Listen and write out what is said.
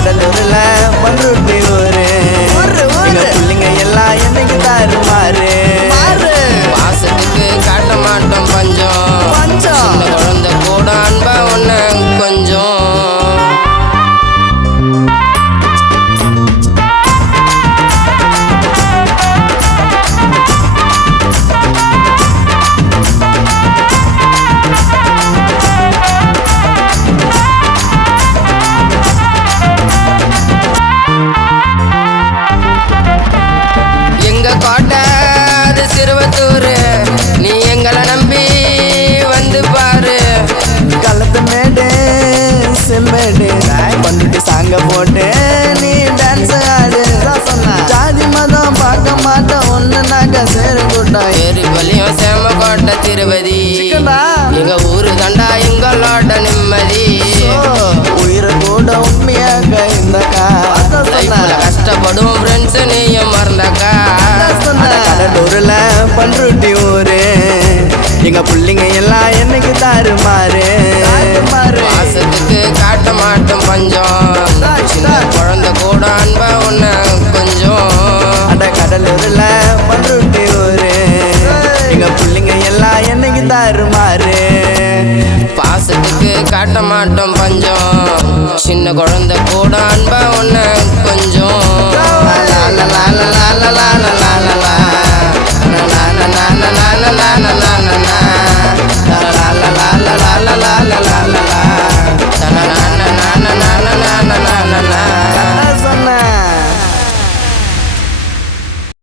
கடலூர்ல பண்ருட்டி ஊரு எங்க பிள்ளைங்க எல்லாம் என்னைக்கு தாறுமாறு பாசத்துக்கு காட்ட மாட்டோம் பஞ்சம் சின்ன குழந்தை கூட அன்பா ஒண்ணு கொஞ்சம் கோட்டை அது சிறுவத்தூரு நீ எங்களை நம்பி வந்து பாரு கலத்து மேடு செம்மேடு பண்ருட்டி சாங்க போட்டு நீ டான்ஸ் ஆடு ஜாதி மதம் பார்க்க மாட்டோம் ஒண்ணு நாங்க சேரு கூட்டம் ஏறி பள்ளியும் சேம கோட்டை திருவதி எங்க ஊரு தண்டா எங்களோட நிம்மதி உயிரை கூட உண்மையாக இருந்தாக்கா கஷ்டப்படும் ஃப்ரெண்ட்ஸ் நீயும் மறந்தாக்கா கடலூர்ல பண்ருட்டி ஊரு எங்க பிள்ளைங்க எல்லாம் என்னைக்கு தாறுமாறு மாசத்துக்கு காட்ட மாட்டோம் பஞ்சம் சின்ன குழந்தை கூட அன்பா ஒண்ணு கொஞ்சம் அட கடலூர்ல பண்ருட்டி ஊரு எங்க பிள்ளைங்க எல்லாம் என்னைக்கு தாறுமாறு பாசத்துக்கு காட்ட மாட்டோம் பஞ்சம் சின்ன குழந்தை கூட அன்பா ஒண்ணு கொஞ்சம்